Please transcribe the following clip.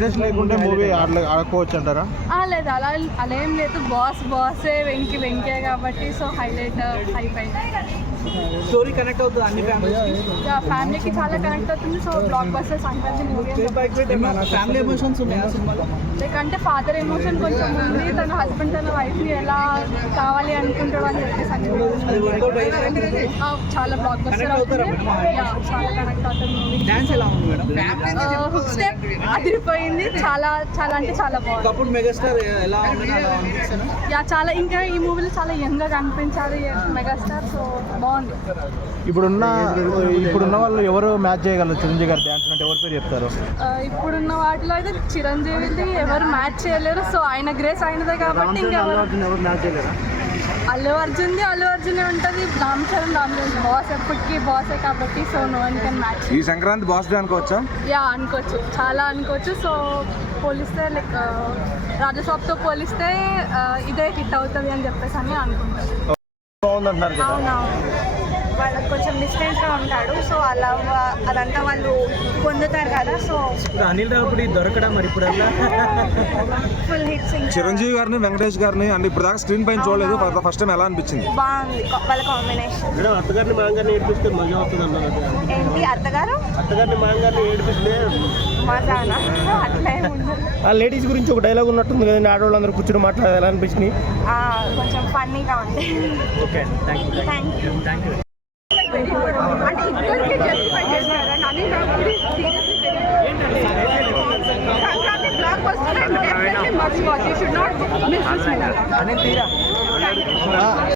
లేకుంటే మూవీ ఆడుకోవచ్చు అంటారా? లేదు, అలా ఏం లేదు. బాసే వెంకే కాబట్టి సో హైలైట్ అయిపోయింది. స్టోరీ కనెక్ట్ అవుతుంది అన్ని ఫ్యామిలీకి చాలా కనెక్ట్ అవుతుంది. So block buster Sankranti movie. Family emotions ఉన్నాయి ఆ సినిమాలో. లైక్ అంటే ఫాదర్ ఎమోషన్ కొంచెం ఉంది. తన హస్బెండ్ తన వైఫ్ని ఎలా కావాలి అనుకుంటాడు అని చెప్పేసి చాలా బ్లాక్ బస్టర్ అవుతుంది. చాలా కనెక్ట్ అవుతుంది మూవీ. డాన్స్ ఎలా ఉంది మేడం? హుక్ స్టెప్ అదిరిపోయింది. చాలా చాలా అంటే చాలా బాగుంది. ఒకప్పుడు మెగాస్టార్ ఎలా ఉంది అలా అనిపిస్తుంది. చాలా ఇంకా ఈ మూవీలో చాలా యంగ్ గా కనిపించారు మెగాస్టార్. సో బాగుంది. ఇప్పుడున్న వాళ్ళు ఎవరు మ్యాచ్ చేయగలరు చిరంజీవి గారు డాన్స్ అంటే ఎవరి పేరు చెప్తారు? ఇప్పుడున్న వాటిలో అయితే చిరంజీవిది ఎవరు మ్యాచ్ చేయలేరు. సో ఆయన గ్రేస్ అయినదే కాబట్టి ఇంకా మ్యాచ్ చేయలేరా? అల్లు అర్జునే ఉంటుంది. రామ్ చరణ్ బాస్ ఎప్పటికీ బాసే కాబట్టి so no one can match. ఈ సంక్రాంతి బాస్ డే అనుకోవచ్చా? అనుకోవచ్చు, చాలా అనుకోవచ్చు. సో పోలిస్తే లైక్ రాజసాబ్తో పోలిస్తే ఇదే హిట్ అవుతుంది అని చెప్పేసి అని అనుకుంటాను. అవునవును, వాళ్ళకి కొంచెం డిస్టెన్స్గా ఉంటాడు. సో అలా అదంతా వాళ్ళు పొందుతారు కదా. సో ఇప్పుడు అనిల్ రావుడి దొరకడం మరి ఇప్పుడు ఫుల్ హిట్స్. చిరంజీవి గారిని వెంకటేష్ గారిని అంటే ఇప్పుడు దాకా స్క్రీన్ పైన చూడలేదు, ఫస్ట్ టైం ఎలా అనిపించింది? బాగుంది వాళ్ళ కాంబినేషన్. అత్తగారిని మాంగారిని ఏడిపిస్తే మజా అవుతుంది అన్నారు. ఏంటి అత్తగారిని మాంగారిని ఏడిపిస్తే మజానా? అట్లా ఏముండదు. ఆ లేడీస్ గురించి ఒక డైలాగ్ ఉన్నట్టుంది కదండి, ఆడవాళ్ళందరూ కూర్చొని మాట్లాడాలి ఎలా అనిపించింది? కొంచెం ఫన్నీగా ఉంది. Okay, thank you. అంటే ఇద్దరికి జస్ట్ పెట్టేశారు. అనిల్ రావుడి Sankranti blockbuster definitely must watch. You should not miss this movie.